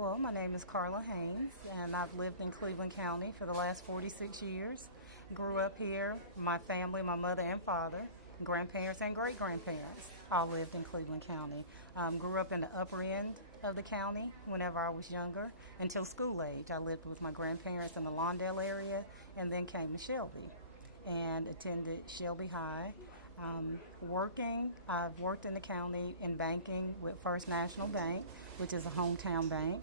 Well, my name is Karla Haynes, and I've lived in Cleveland County for the last 46 years. Grew up here. My family, my mother and father, grandparents and great-grandparents all lived in Cleveland County. Grew up in the upper end of the county whenever I was younger until school age. I lived with my grandparents in the Lawndale area and then came to Shelby and attended Shelby High. I've worked in the county in banking with First National Bank, which is a hometown bank.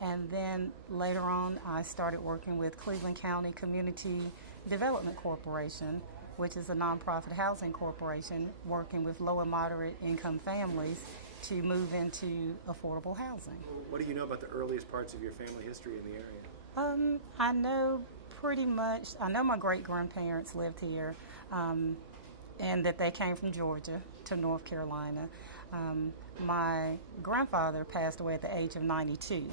And then later on, I started working with Cleveland County Community Development Corporation, which is a nonprofit housing corporation working with low and moderate income families to move into affordable housing. What do you know about the earliest parts of your family history in the area? I know pretty much, I know my great-grandparents lived here, and that they came from Georgia to North Carolina. My grandfather passed away at the age of 92.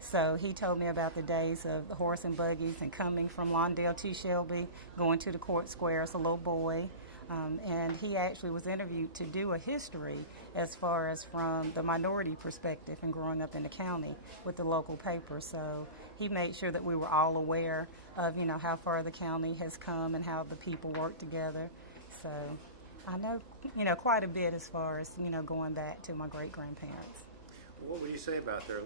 So he told me about the days of the horse and buggies and coming from Lawndale to Shelby, going to the court square as a little boy. And he actually was interviewed to do a history as far as from the minority perspective and growing up in the county with the local paper. So he made sure that we were all aware of, how far the county has come and how the people work together. So I know, quite a bit as far as, going back to my great-grandparents. What would you say about their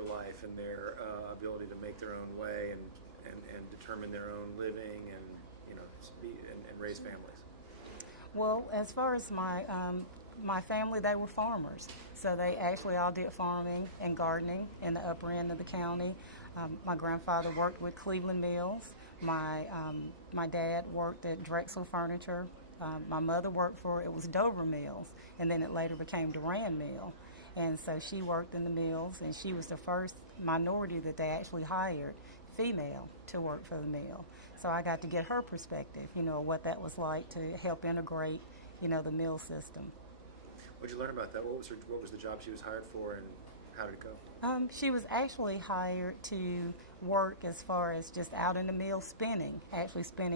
life and their ability to make their own way and determine their own living and and raise families? Well, as far as my family, they were farmers, so they actually all did farming and gardening in the upper end of the county. My grandfather worked with Cleveland Mills. My dad worked at Drexel Furniture. My mother worked for, it was Dover Mills, and then it later became Durand Mill. And so she worked in the mills, and she was the first minority that they actually hired, female, to work for the mill. So I got to get her perspective, what that was like to help integrate, the mill system. What did you learn about that? What was the job she was hired for, and how did it go? She was actually hired to work as far as just out in the mill spinning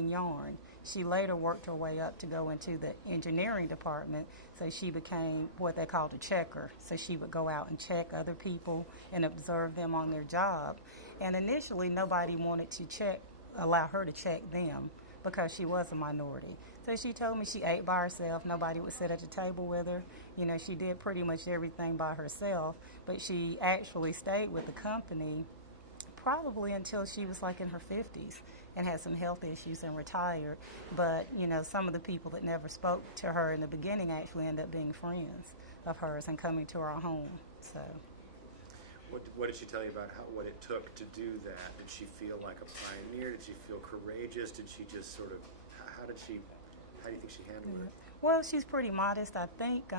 yarn. She later worked her way up to go into the engineering department, so she became what they called a checker. So she would go out and check other people and observe them on their job. And initially, nobody wanted to allow her to check them because she was a minority. So she told me she ate by herself. Nobody would sit at the table with her. She did pretty much everything by herself, but she actually stayed with the company probably until she was like in her 50s and had some health issues and retired. But, some of the people that never spoke to her in the beginning actually ended up being friends of hers and coming to our home. So, What did she tell you about what it took to do that? Did she feel like a pioneer? Did she feel courageous? Did she just sort of, how do you think she handled it? Well, she's pretty modest. I think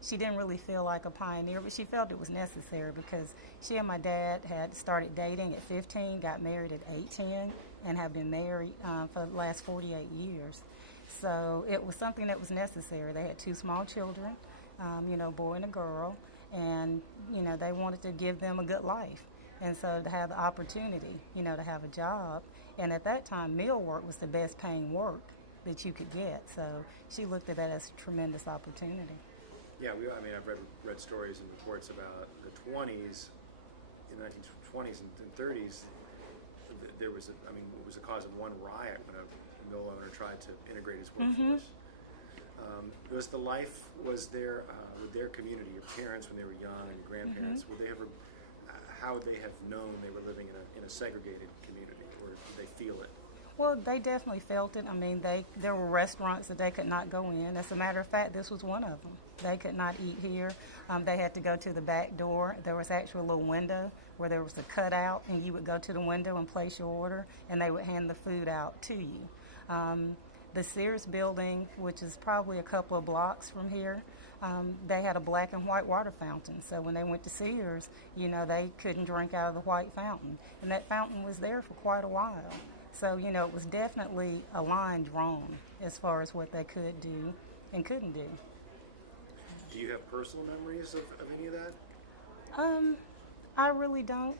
she didn't really feel like a pioneer, but she felt it was necessary because she and my dad had started dating at 15, got married at 18, and have been married for the last 48 years. So it was something that was necessary. They had two small children, boy and a girl, and, they wanted to give them a good life. And so to have the opportunity, to have a job. And at that time, mill work was the best paying work that you could get. So she looked at that as a tremendous opportunity. Yeah, I've read stories and reports about the 20s, in the 1920s and 30s. There was, it was the cause of one riot when a mill owner tried to integrate his workforce. Was there with their community, your parents when they were young and your grandparents, how would they have known they were living in a segregated community, or did they feel it? Well, they definitely felt it. There were restaurants that they could not go in. As a matter of fact, this was one of them. They could not eat here. They had to go to the back door. There was actually a little window where there was a cutout, and you would go to the window and place your order, and they would hand the food out to you. The Sears building, which is probably a couple of blocks from here, they had a black and white water fountain. So when they went to Sears, they couldn't drink out of the white fountain. And that fountain was there for quite a while. So, it was definitely a line drawn as far as what they could do and couldn't do. Do you have personal memories of any of that? I really don't.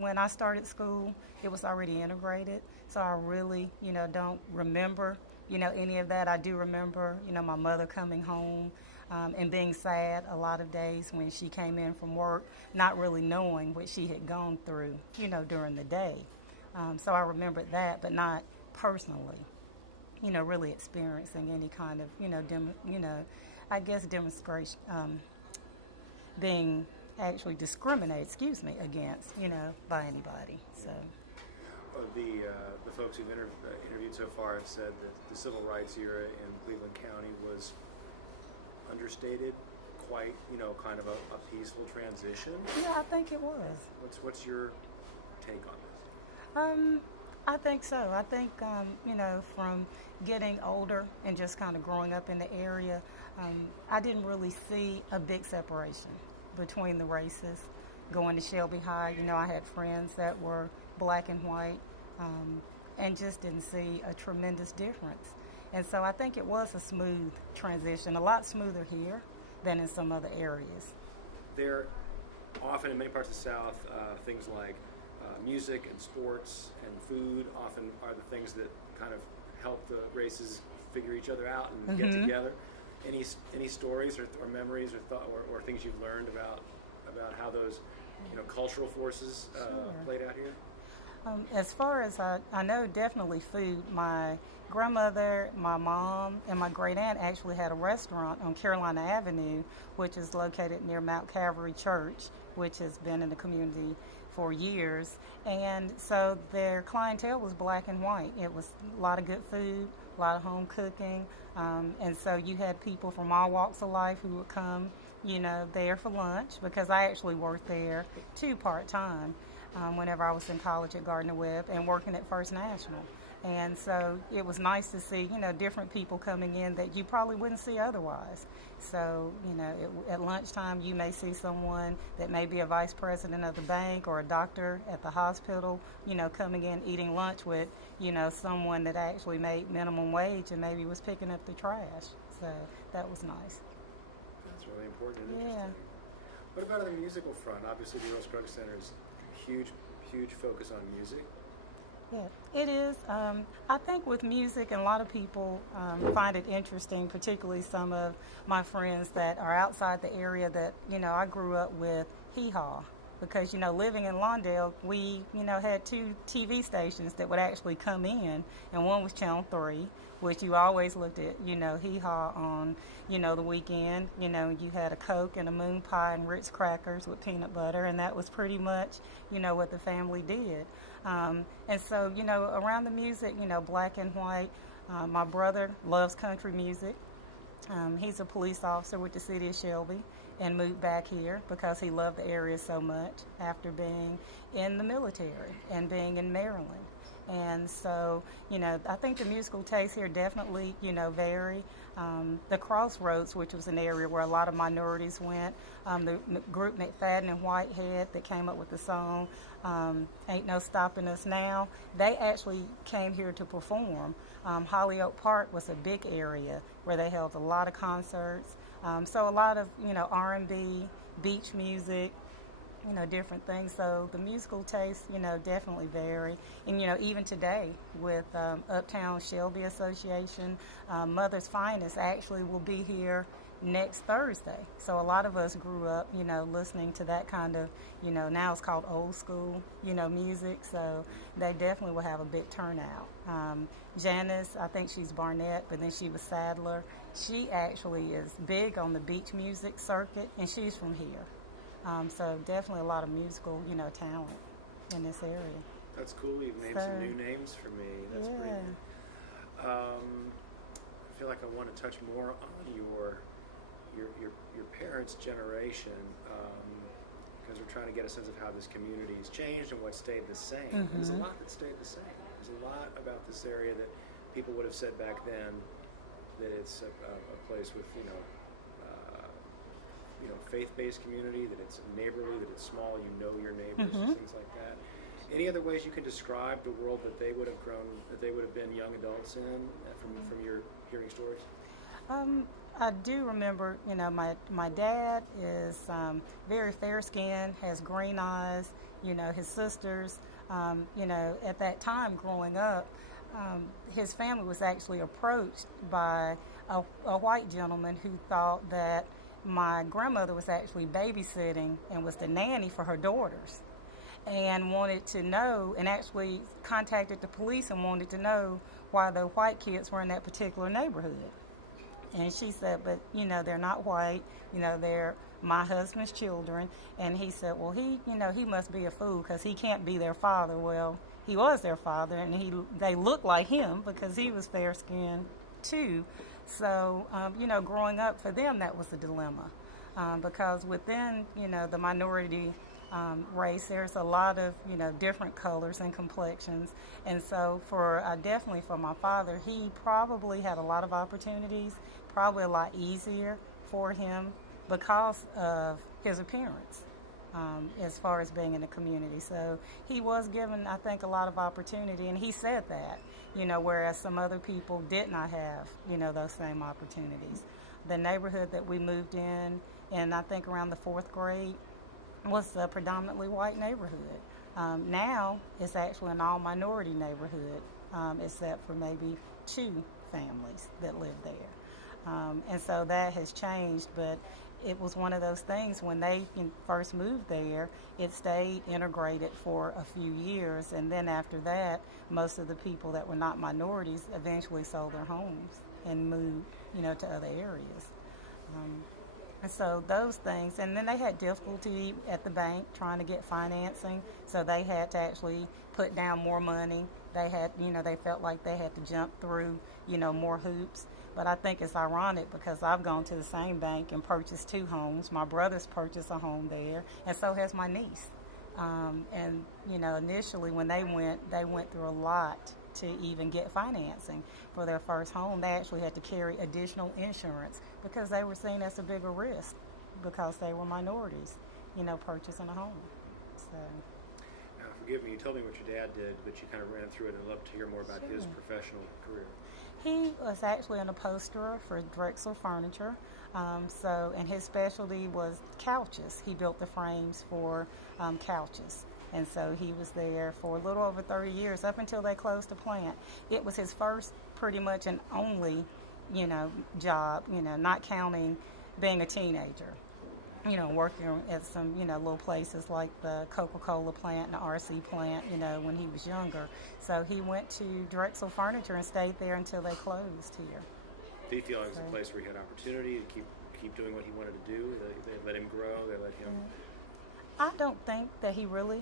When I started school, it was already integrated. So I really, don't remember, any of that. I do remember, my mother coming home and being sad a lot of days when she came in from work, not really knowing what she had gone through, during the day. So I remembered that, but not personally, really experiencing any kind of, I guess demonstration, being actually discriminated, against, by anybody. So. The folks who've interviewed so far have said that the civil rights era in Cleveland County was understated, quite, kind of a peaceful transition. Yeah, I think it was. What's your take on this? I think so. I think, from getting older and just kind of growing up in the area, I didn't really see a big separation between the races. Going to Shelby High, I had friends that were black and white, and just didn't see a tremendous difference. And so I think it was a smooth transition, a lot smoother here than in some other areas. There often in many parts of the South, things like music and sports and food often are the things that kind of help the races figure each other out and get together. Any stories or memories or things you've learned about how those cultural forces played out here? As far as I know, definitely food. My grandmother, my mom, and my great aunt actually had a restaurant on Carolina Avenue, which is located near Mount Calvary Church, which has been in the community for years. And so their clientele was black and white. It was a lot of good food, a lot of home cooking. And so you had people from all walks of life who would come, there for lunch, because I actually worked there too part-time whenever I was in college at Gardner-Webb and working at First National. And so it was nice to see, different people coming in that you probably wouldn't see otherwise. So, at lunchtime you may see someone that may be a vice president of the bank or a doctor at the hospital, coming in eating lunch with, someone that actually made minimum wage and maybe was picking up the trash. So that was nice. That's really important and interesting. What about on the musical front? Obviously the Earl Scruggs Center is huge focus on music. Yeah, it is. I think with music, and a lot of people find it interesting, particularly some of my friends that are outside the area that, I grew up with hee-haw. Because, living in Lawndale, we, had 2 TV stations that would actually come in, and one was Channel 3, which you always looked at, hee-haw on, the weekend. You had a Coke and a moon pie and Ritz crackers with peanut butter, and that was pretty much, what the family did. And so, around the music, black and white, my brother loves country music. He's a police officer with the city of Shelby and moved back here because he loved the area so much after being in the military and being in Maryland. And so, I think the musical tastes here definitely, vary. The Crossroads, which was an area where a lot of minorities went, the group McFadden and Whitehead that came up with the song, Ain't No Stopping Us Now, they actually came here to perform. Hollyoak Park was a big area where they held a lot of concerts. So a lot of, R&B, beach music, different things. So the musical tastes, definitely vary. And, even today with Uptown Shelby Association, Mother's Finest actually will be here next Thursday. So a lot of us grew up, listening to that kind of, now it's called old school, music. So they definitely will have a big turnout. Janice, I think she's Barnett, but then she was Sadler. She actually is big on the beach music circuit, and she's from here. So definitely a lot of musical, talent in this area. That's cool. You've named some new names for me. That's great. I feel like I want to touch more on your parents' generation because we're trying to get a sense of how this community has changed and what stayed the same. Mm-hmm. There's a lot that stayed the same. There's a lot about this area that people would have said back then that it's a place with faith-based community, that it's neighborly, that it's small, your neighbors, and things like that. Any other ways you can describe the world that they would have grown, that they would have been young adults in, from your hearing stories? I do remember, my dad is very fair-skinned, has green eyes, his sisters, at that time growing up, his family was actually approached by a white gentleman who thought that my grandmother was actually babysitting and was the nanny for her daughters, and wanted to know, and actually contacted the police and wanted to know why the white kids were in that particular neighborhood. And she said, but, they're not white, they're my husband's children. And he said, well, he must be a fool because he can't be their father. Well, he was their father, and they looked like him because he was fair-skinned too. So, growing up for them, that was a dilemma. Because within, the minority race, there's a lot of, different colors and complexions. And so definitely for my father, he probably had a lot of opportunities, probably a lot easier for him because of his appearance, as far as being in the community. So he was given, I think, a lot of opportunity, and he said that, whereas some other people did not have, those same opportunities. The neighborhood that we moved in, and I think around the 4th grade, was a predominantly white neighborhood. Now it's actually an all-minority neighborhood, except for maybe 2 families that live there. And so that has changed, but it was one of those things when they first moved there, it stayed integrated for a few years, and then after that, most of the people that were not minorities eventually sold their homes and moved, to other areas. And so those things, and then they had difficulty at the bank trying to get financing, so they had to actually put down more money. They had, they felt like they had to jump through, more hoops. But I think it's ironic because I've gone to the same bank and purchased 2 homes. My brother's purchased a home there, and so has my niece. And, initially when they went through a lot to even get financing for their first home. They actually had to carry additional insurance because they were seen as a bigger risk because they were minorities, purchasing a home. So. Now, forgive me, you told me what your dad did, but you kind of ran through it. I'd love to hear more about his professional career. He was actually an upholsterer for Drexel Furniture, and his specialty was couches. He built the frames for couches. And so he was there for a little over 30 years, up until they closed the plant. It was his first, pretty much, and only, job, not counting being a teenager, working at some, little places like the Coca-Cola plant and the RC plant, when he was younger. So he went to Drexel Furniture and stayed there until they closed here. Did he feel like it was a place where he had opportunity to keep doing what he wanted to do? They let him grow? They let him... I don't think that he really,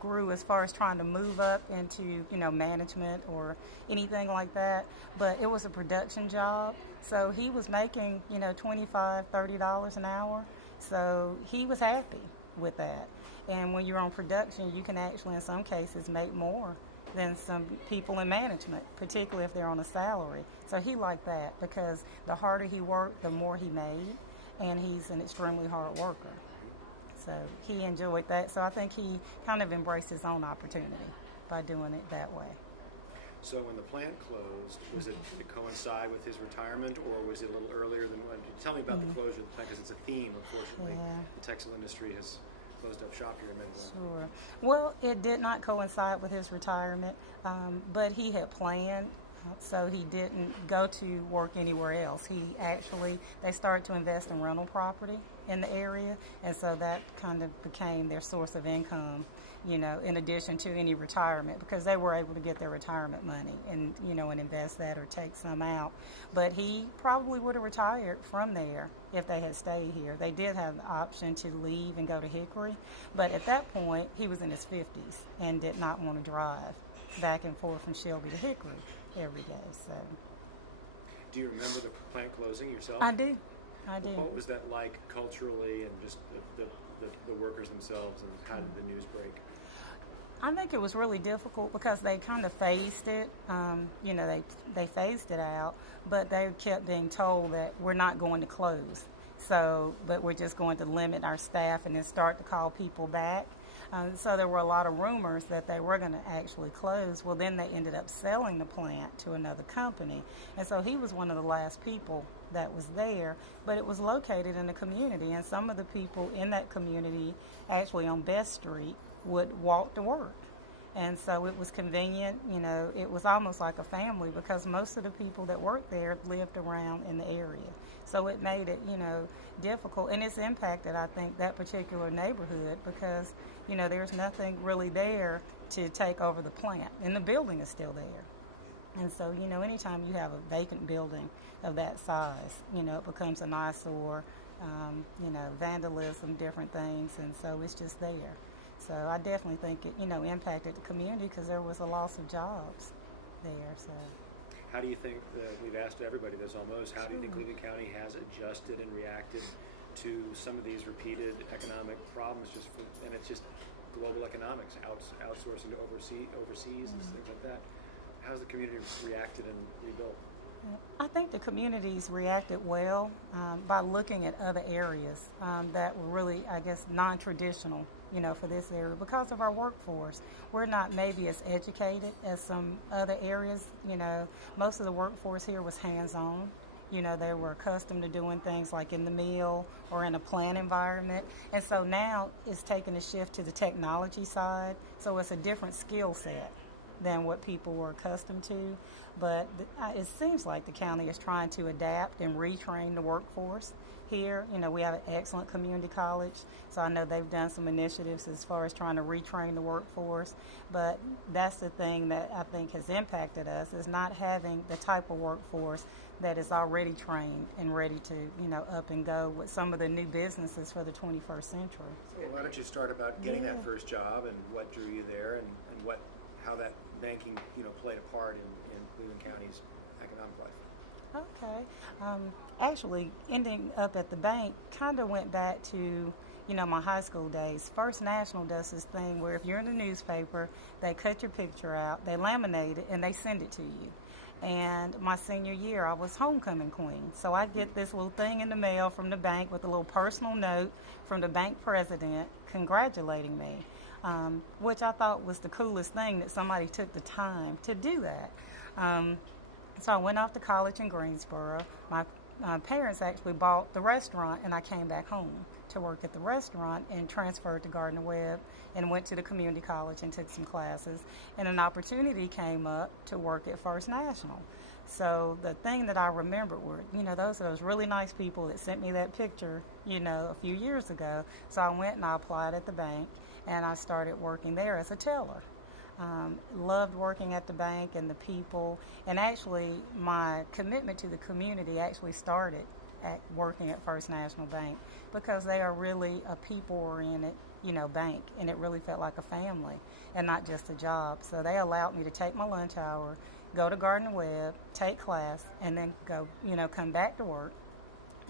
grew as far as trying to move up into, management or anything like that. But it was a production job. So he was making, $25, $30 an hour. So he was happy with that. And when you're on production, you can actually, in some cases, make more than some people in management, particularly if they're on a salary. So he liked that because the harder he worked, the more he made. And he's an extremely hard worker. So he enjoyed that. So I think he kind of embraced his own opportunity by doing it that way. So when the plant closed, was it to coincide with his retirement, or was it a little earlier than when? Tell me about the closure of the plant, because it's a theme, unfortunately. Yeah. The textile industry has closed up shop here in Midland. Sure. Well, it did not coincide with his retirement, but he had planned. So he didn't go to work anywhere else. They started to invest in rental property in the area, and so that kind of became their source of income, in addition to any retirement, because they were able to get their retirement money and, and invest that or take some out. But he probably would have retired from there if they had stayed here. They did have the option to leave and go to Hickory, but at that point, he was in his 50s and did not want to drive back and forth from Shelby to Hickory every day. So, do you remember the plant closing yourself? I do. What was that like culturally, and just the workers themselves, and how did the news break? I think it was really difficult because they kind of phased it. They phased it out, but they kept being told that we're not going to close. So, but we're just going to limit our staff and then start to call people back. So there were a lot of rumors that they were going to actually close. Well, then they ended up selling the plant to another company. And so he was one of the last people that was there, but it was located in the community. And some of the people in that community, actually on Best Street, would walk to work. And so it was convenient, it was almost like a family because most of the people that worked there lived around in the area. So it made it, difficult. And it's impacted, I think, that particular neighborhood because, there's nothing really there to take over the plant. And the building is still there. And so, anytime you have a vacant building of that size, it becomes an eyesore, vandalism, different things. And so it's just there. So I definitely think it, impacted the community because there was a loss of jobs there. So, how do you think we've asked everybody this almost? How do you think Cleveland County has adjusted and reacted to some of these repeated economic problems? And it's just global economics, outsourcing to overseas, and things like that. How's the community reacted and rebuilt? I think the communities reacted well by looking at other areas that were really, I guess, non-traditional, for this area because of our workforce. We're not maybe as educated as some other areas. Most of the workforce here was hands-on. They were accustomed to doing things like in the mill or in a plant environment. And so now it's taking a shift to the technology side. So it's a different skill set than what people were accustomed to. But it seems like the county is trying to adapt and retrain the workforce here. We have an excellent community college, so I know they've done some initiatives as far as trying to retrain the workforce. But that's the thing that I think has impacted us is not having the type of workforce that is already trained and ready to, up and go with some of the new businesses for the 21st century. Well, why don't you start about getting that first job and what drew you there and how that banking, played a part in Cleveland County's economic life? Okay. Actually, ending up at the bank kind of went back to, my high school days. First National does this thing where if you're in the newspaper, they cut your picture out, they laminate it, and they send it to you. And my senior year, I was homecoming queen. So I get this little thing in the mail from the bank with a little personal note from the bank president congratulating me, which I thought was the coolest thing that somebody took the time to do that. So I went off to college in Greensboro. My parents actually bought the restaurant, and I came back home to work at the restaurant and transferred to Gardner Webb and went to the community college and took some classes. And an opportunity came up to work at First National. So the thing that I remember were, those really nice people that sent me that picture, a few years ago. So I went and I applied at the bank, and I started working there as a teller. Loved working at the bank and the people, and actually my commitment to the community actually started at working at First National Bank because they are really a people-oriented, bank, and it really felt like a family and not just a job. So they allowed me to take my lunch hour, go to Gardner Webb, take class, and then go, come back to work.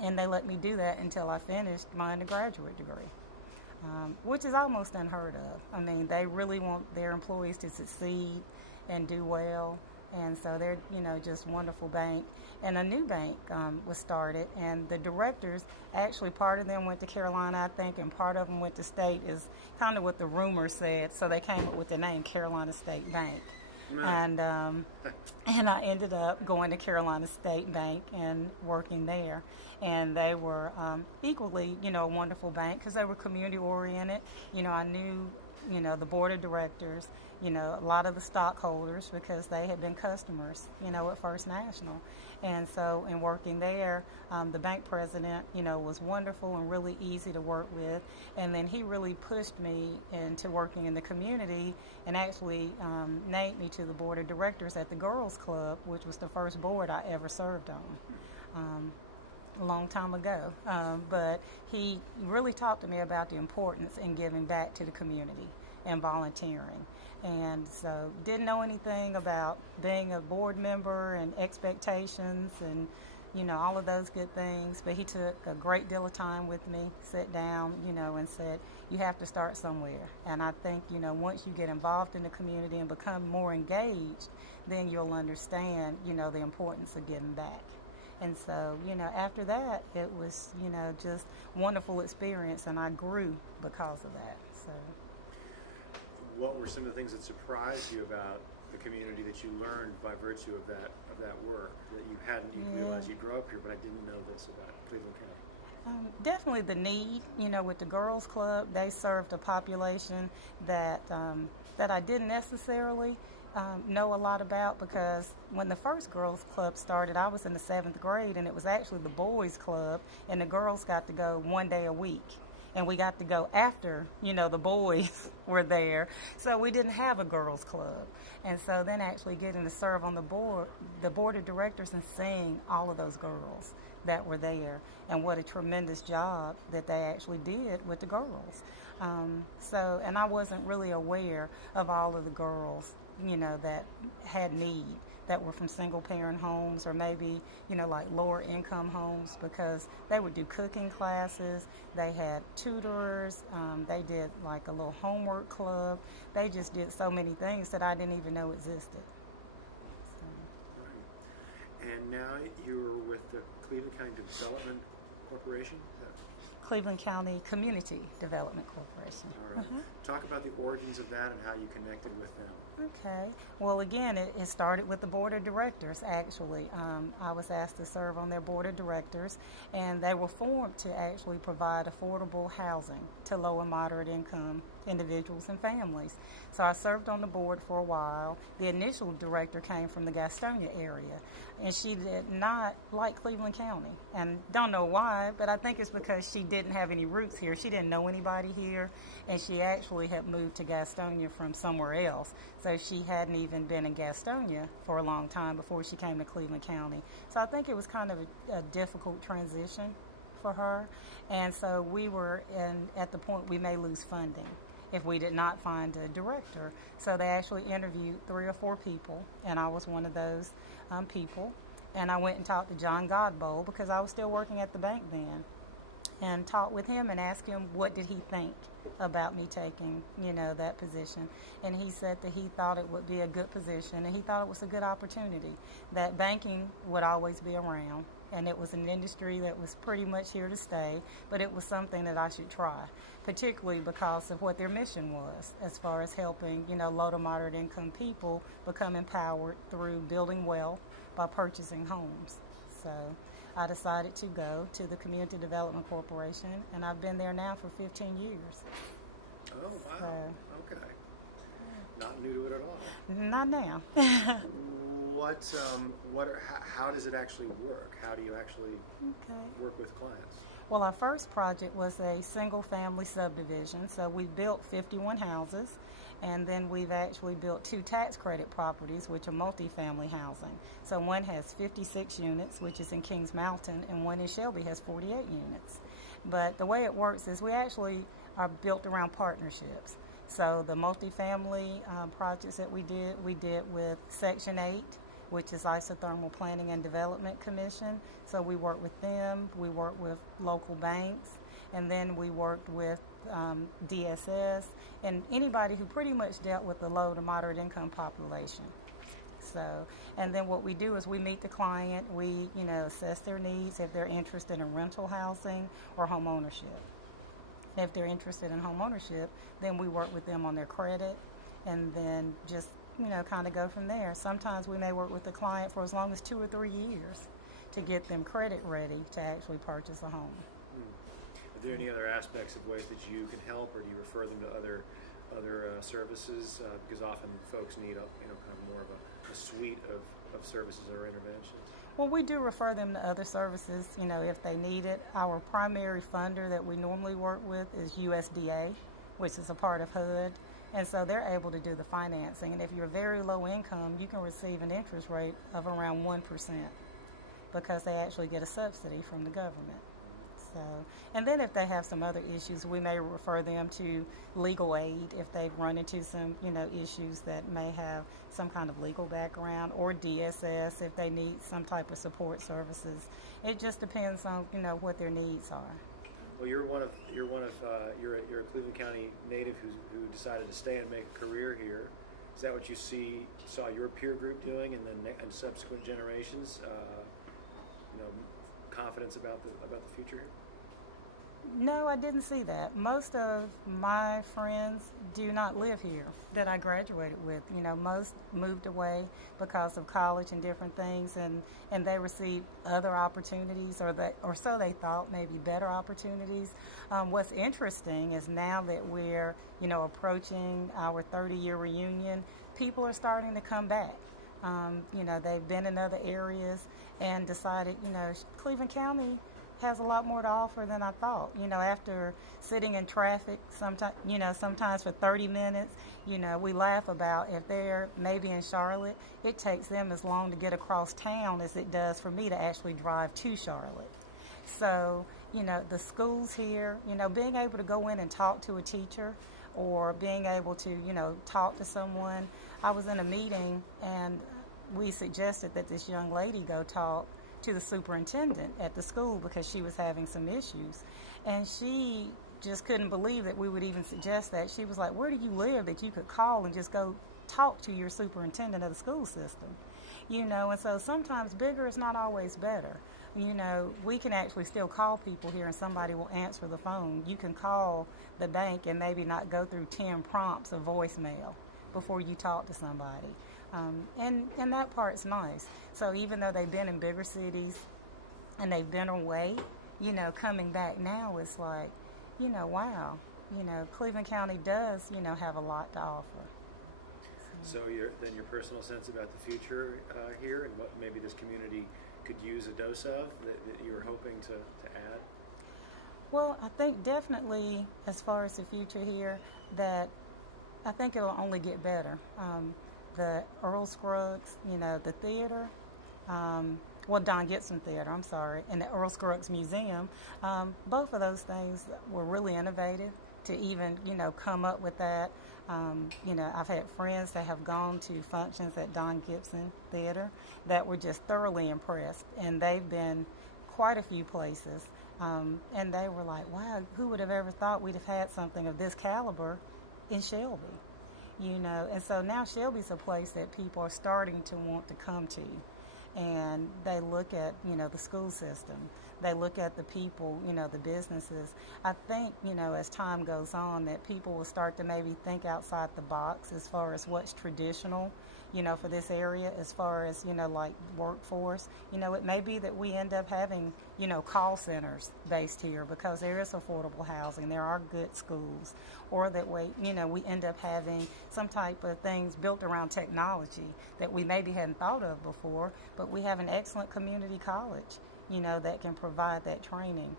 And they let me do that until I finished my undergraduate degree. Which is almost unheard of. I mean, they really want their employees to succeed and do well, and so they're, just wonderful bank. And a new bank was started, and the directors, actually part of them went to Carolina, I think, and part of them went to state, is kind of what the rumor said, so they came up with the name Carolina State Bank. And I ended up going to Carolina State Bank and working there. And they were equally, a wonderful bank because they were community oriented. I knew, the board of directors, a lot of the stockholders because they had been customers, at First National. And so in working there, the bank president, was wonderful and really easy to work with. And then he really pushed me into working in the community and actually named me to the board of directors at the Girls Club, which was the first board I ever served on. A long time ago, but he really talked to me about the importance in giving back to the community and volunteering. And so didn't know anything about being a board member and expectations and all of those good things, but he took a great deal of time with me, sat down, and said, you have to start somewhere. And I think, once you get involved in the community and become more engaged, then you'll understand, the importance of giving back. And so, after that, it was, just wonderful experience, and I grew because of that. So, what were some of the things that surprised you about the community that you learned by virtue of that work that you hadn't realized? You grew up here, but I didn't know this about Cleveland County. Definitely the need, with the girls club, they served a population that that I didn't necessarily know a lot about, because when the first girls club started, I was in the 7th grade, and it was actually the boys club, and the girls got to go one day a week. And we got to go after, the boys were there. So we didn't have a girls club. And so then actually getting to serve on the board of directors, and seeing all of those girls that were there, and what a tremendous job that they actually did with the girls. And I wasn't really aware of all of the girls, that had need, that were from single parent homes, or maybe, like lower income homes, because they would do cooking classes, they had tutors, they did like a little homework club. They just did so many things that I didn't even know existed. So. Right. And now you're with the Cleveland County Development Corporation? Cleveland County Community Development Corporation. All right. Talk about the origins of that and how you connected with them. Okay. Well, again, it started with the board of directors, actually. I was asked to serve on their board of directors, and they were formed to actually provide affordable housing to low and moderate income individuals and families. So I served on the board for a while. The initial director came from the Gastonia area, and she did not like Cleveland County. And don't know why, but I think it's because she didn't have any roots here. She didn't know anybody here, and she actually had moved to Gastonia from somewhere else. So she hadn't even been in Gastonia for a long time before she came to Cleveland County. So I think it was kind of a difficult transition for her. And so we were at the point we may lose funding if we did not find a director. So they actually interviewed 3 or 4 people, and I was one of those people. And I went and talked to John Godbold, because I was still working at the bank then, and talked with him and asked him what did he think about me taking, that position. And he said that he thought it would be a good position, and he thought it was a good opportunity, that banking would always be around, and it was an industry that was pretty much here to stay, but it was something that I should try, particularly because of what their mission was, as far as helping, low to moderate income people become empowered through building wealth by purchasing homes. So I decided to go to the Community Development Corporation, and I've been there now for 15 years. Oh, wow. So, okay. Not new to it at all. Not now. How does it actually work? How do you actually work with clients? Well, our first project was a single-family subdivision, so we built 51 houses, and then we've actually built 2 tax credit properties, which are multifamily housing. So one has 56 units, which is in Kings Mountain, and one in Shelby has 48 units. But the way it works is we actually are built around partnerships. So the multifamily projects that we did with Section 8, which is Isothermal Planning and Development Commission. So we worked with them, we worked with local banks, and then we worked with DSS, and anybody who pretty much dealt with the low to moderate income population. So, and then what we do is we meet the client, we, assess their needs, if they're interested in rental housing or home ownership. If they're interested in home ownership, then we work with them on their credit, and then just kind of go from there. Sometimes we may work with the client for as long as 2 or 3 years to get them credit ready to actually purchase a home. Are there any other aspects of ways that you can help, or do you refer them to other services? Because often folks need kind of more of a suite of services or interventions. Well, we do refer them to other services, if they need it. Our primary funder that we normally work with is USDA, which is a part of HUD. And so they're able to do the financing. And if you're very low income, you can receive an interest rate of around 1%, because they actually get a subsidy from the government. So, and then if they have some other issues, we may refer them to legal aid if they've run into some, issues that may have some kind of legal background, or DSS if they need some type of support services. It just depends on, what their needs are. Well, you're a Cleveland County native who decided to stay and make a career here. Is that what you saw your peer group doing, and then and subsequent generations? Confidence about the future here? No, I didn't see that. Most of my friends do not live here that I graduated with. You know, most moved away because of college and different things, and they received other opportunities, or so they thought, maybe better opportunities. What's interesting is now that we're, you know, approaching our 30-year reunion, people are starting to come back. You know, they've been in other areas and decided, you know, Cleveland County has a lot more to offer than I thought. You know, after sitting in traffic sometimes for 30 minutes, you know, we laugh about if they're maybe in Charlotte, it takes them as long to get across town as it does for me to actually drive to Charlotte. So, you know, the schools here, you know, being able to go in and talk to a teacher or being able to, you know, talk to someone. I was in a meeting and we suggested that this young lady go talk to the superintendent at the school because she was having some issues. And she just couldn't believe that we would even suggest that. She was like, where do you live that you could call and just go talk to your superintendent of the school system? You know, and so sometimes bigger is not always better. You know, we can actually still call people here and somebody will answer the phone. You can call the bank and maybe not go through 10 prompts of voicemail before you talk to somebody. And that part's nice. So even though they've been in bigger cities and they've been away, you know, coming back now, it's like, you know, wow, you know, Cleveland County does, you know, have a lot to offer. So your personal sense about the future here and what maybe this community could use a dose of that you were hoping to add? Well, I think definitely as far as the future here, that I think it'll only get better. The Earl Scruggs, you know, the theater, Don Gibson Theater, I'm sorry, and the Earl Scruggs Museum, both of those things were really innovative to even, you know, come up with that. You know, I've had friends that have gone to functions at Don Gibson Theater that were just thoroughly impressed, and they've been quite a few places, and they were like, wow, who would have ever thought we'd have had something of this caliber in Shelby? You know, and so now Shelby's a place that people are starting to want to come to. And they look at, you know, the school system. They look at the people, you know, the businesses. I think, you know, as time goes on that people will start to maybe think outside the box as far as what's traditional, you know, for this area, as far as, you know, like workforce. You know, it may be that we end up having, you know, call centers based here because there is affordable housing, there are good schools, or that we, you know, we end up having some type of things built around technology that we maybe hadn't thought of before, but we have an excellent community college, you know, that can provide that training.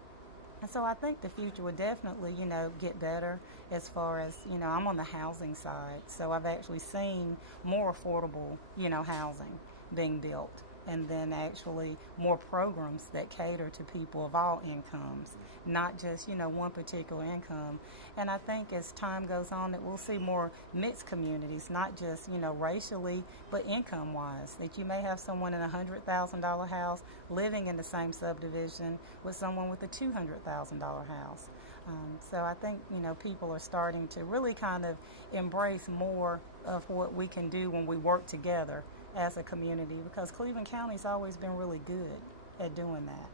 And so I think the future would definitely, you know, get better as far as, you know, I'm on the housing side, so I've actually seen more affordable, you know, housing being built, and then actually more programs that cater to people of all incomes, not just, you know, one particular income. And I think as time goes on that we'll see more mixed communities, not just, you know, racially, but income-wise, that you may have someone in a $100,000 house living in the same subdivision with someone with a $200,000 house. So I think, you know, people are starting to really kind of embrace more of what we can do when we work together as a community, because Cleveland County's always been really good at doing that.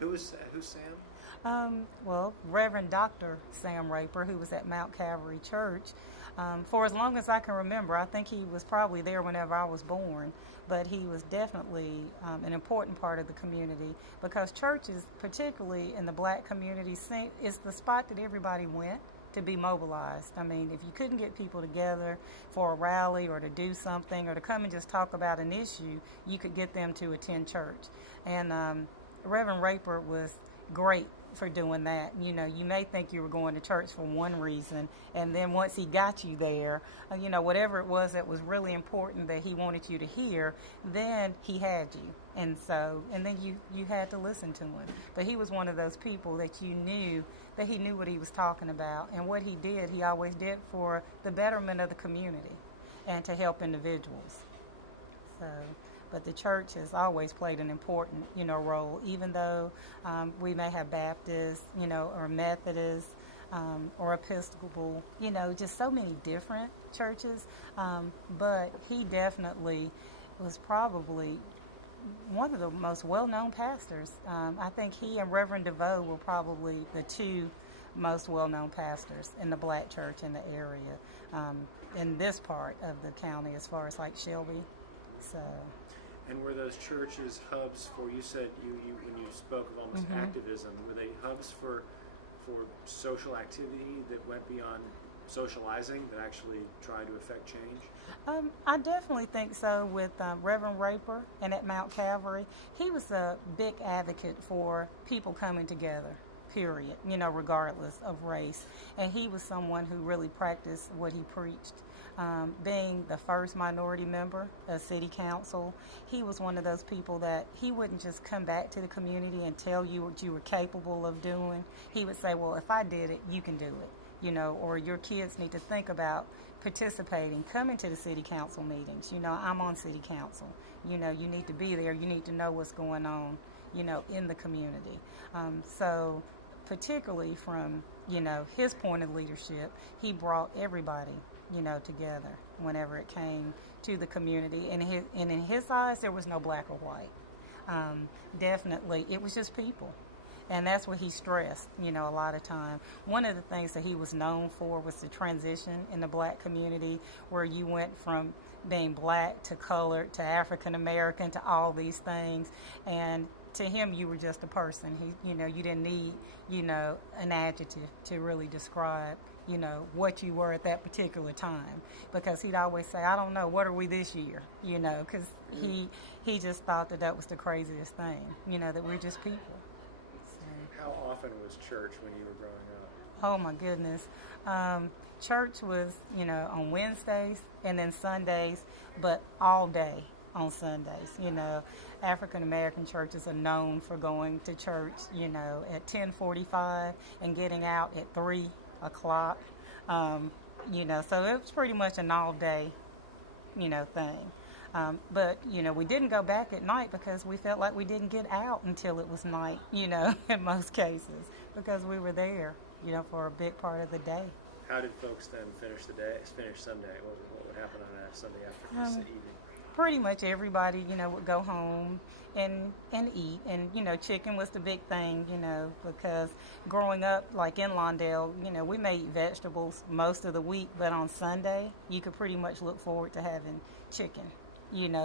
Who's Sam? Well, Reverend Dr. Sam Raper, who was at Mount Calvary Church for as long as I can remember. I think he was probably there whenever I was born, but he was definitely an important part of the community, because churches, particularly in the black community, is the spot that everybody went to be mobilized. I mean, if you couldn't get people together for a rally or to do something or to come and just talk about an issue, you could get them to attend church. And Reverend Raper was great for doing that. You know, you may think you were going to church for one reason, and then once he got you there, you know, whatever it was that was really important that he wanted you to hear, then he had you. And then you had to listen to him. But he was one of those people that you knew that he knew what he was talking about, and what he did, he always did for the betterment of the community and to help individuals. So, but the church has always played an important, you know, role, even though we may have Baptists, you know, or Methodists, or Episcopal, you know, just so many different churches. But he definitely was probably one of the most well-known pastors. I think he and Reverend DeVoe were probably the two most well-known pastors in the black church in the area, in this part of the county, as far as like Shelby. So. And were those churches hubs for, you said you when you spoke of almost activism, were they hubs for social activity that went beyond socializing, that actually tried to affect change? I definitely think so. With Reverend Raper and at Mount Calvary, he was a big advocate for people coming together, period, regardless of race. And he was someone who really practiced what he preached. Being the first minority member of city council, he was one of those people that he wouldn't just come back to the community and tell you what you were capable of doing. He would say, well, if I did it, you can do it, or your kids need to think about participating, coming to the city council meetings. I'm on city council. You need to be there. You need to know what's going on, in the community. So particularly from, his point of leadership, he brought everybody, together whenever it came to the community. And in his eyes, there was no black or white. Definitely, it was just people. And that's what he stressed, a lot of time. One of the things that he was known for was the transition in the black community, where you went from being black to colored to African American to all these things. And to him, you were just a person. You didn't need, an adjective to really describe, what you were at that particular time. Because he'd always say, I don't know, what are we this year? Because he just thought that was the craziest thing, that we're just people. How often was church when you were growing up? Oh my goodness. Church was, on Wednesdays and then Sundays, but all day on Sundays. African American churches are known for going to church, at 10:45 and getting out at 3 o'clock. So it was pretty much an all day, thing. But, we didn't go back at night because we felt like we didn't get out until it was night, in most cases, because we were there, for a big part of the day. How did folks then finish Sunday? What would happen on that Sunday after this evening? Pretty much everybody, would go home and eat. And, chicken was the big thing, because growing up, like in Lawndale, we may eat vegetables most of the week, but on Sunday, you could pretty much look forward to having chicken.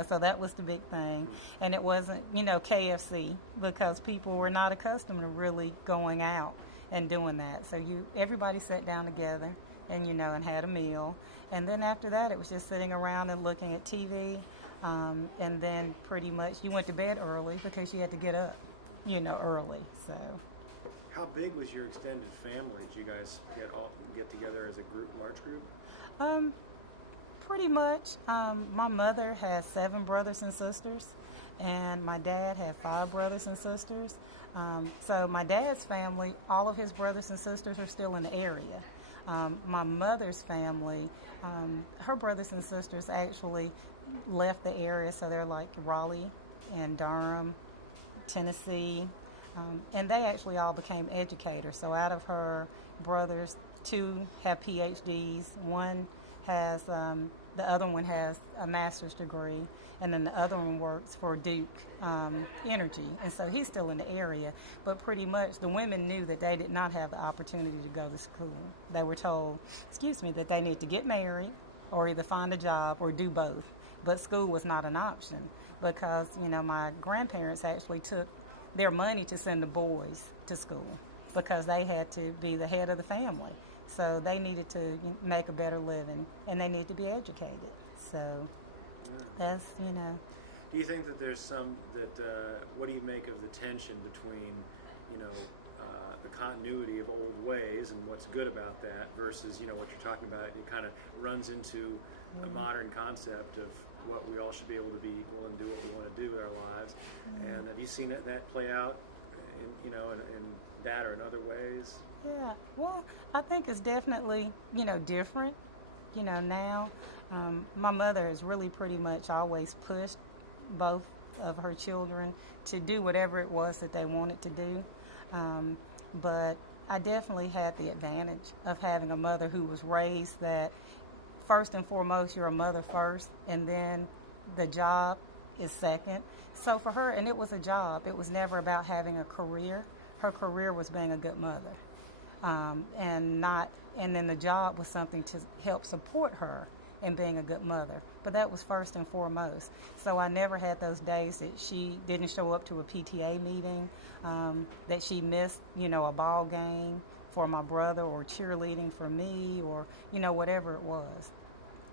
So that was the big thing. And it wasn't, KFC, because people were not accustomed to really going out and doing that. So everybody sat down together and, and had a meal. And then after that, it was just sitting around and looking at TV. And then pretty much you went to bed early because you had to get up, early. So. How big was your extended family? Did you guys get together as a group, large group? Pretty much. My mother has 7 brothers and sisters, and my dad had 5 brothers and sisters. So my dad's family, all of his brothers and sisters are still in the area. My mother's family, her brothers and sisters actually left the area, so they're like Raleigh and Durham, Tennessee, and they actually all became educators. So out of her brothers, 2 have PhDs, one has, the other one has a master's degree, and then the other one works for Duke Energy, and so he's still in the area. But pretty much the women knew that they did not have the opportunity to go to school. They were told, that they need to get married or either find a job or do both. But school was not an option because, my grandparents actually took their money to send the boys to school because they had to be the head of the family. So they needed to make a better living, and they needed to be educated. So that's, Do you think that there's what do you make of the tension between, the continuity of old ways and what's good about that versus, what you're talking about? It kind of runs into a modern concept of what we all should be able to be equal and do what we want to do with our lives. And have you seen that play out in that or in other ways? Yeah, well, I think it's definitely, different, now. My mother has really pretty much always pushed both of her children to do whatever it was that they wanted to do. But I definitely had the advantage of having a mother who was raised that first and foremost, you're a mother first, and then the job is second. So for her, and it was a job. It was never about having a career. Her career was being a good mother, and then the job was something to help support her in being a good mother. But that was first and foremost. So I never had those days that she didn't show up to a PTA meeting, that she missed, a ball game for my brother, or cheerleading for me, or, whatever it was.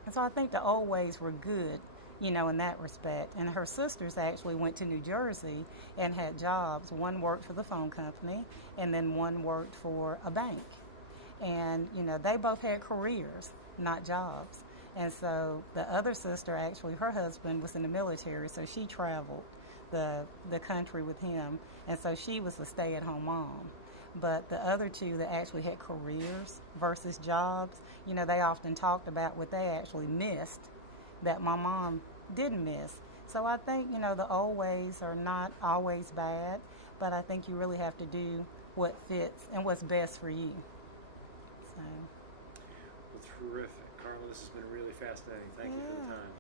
And so I think the old ways were good, in that respect. And her sisters actually went to New Jersey and had jobs. One worked for the phone company, and then one worked for a bank. And, they both had careers, not jobs. And so the other sister, actually, her husband was in the military, so she traveled the country with him. And so she was a stay-at-home mom. But the other two that actually had careers versus jobs, they often talked about what they actually missed that my mom didn't miss. So I think, the old ways are not always bad, but I think you really have to do what fits and what's best for you. So. Well, terrific. Karla, this has been really fascinating. Thank you for the time.